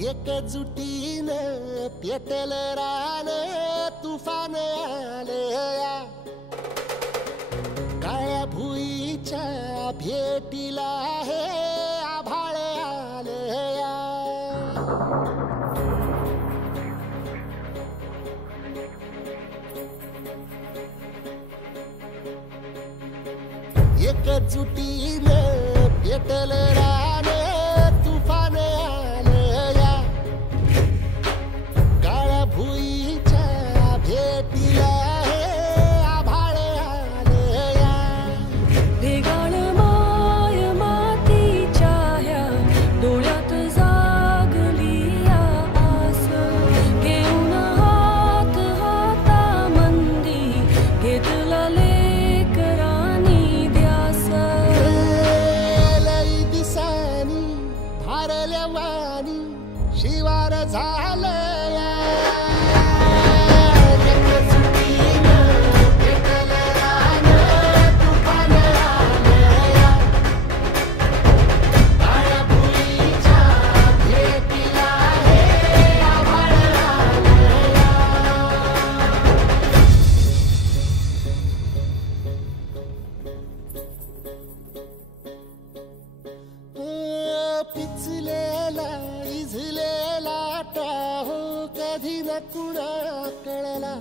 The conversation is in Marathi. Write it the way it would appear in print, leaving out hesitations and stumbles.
एकजुटीने पेटल रान तुफान आलया काळ्या भुईच्या भेटीला हे आभाळ आलया एकजुटीने पेटल रान तुफान आलया काळ्या भुईच्या भेटीला हे आभाळ आलया ढेगाळ माय मातीच्या ह्या डोळ्यात जागली आस घेऊन हात हातामंदी घेतला लेकरांनी ध्यास लई दिसानी भारल्या वाणी शिवार झालया पेटल रान तुफान आलया काळ्या भुईच्या भेटीला हे आभाळ आलया पिचलेला इझलेला टाहो कधी न कुणा कळला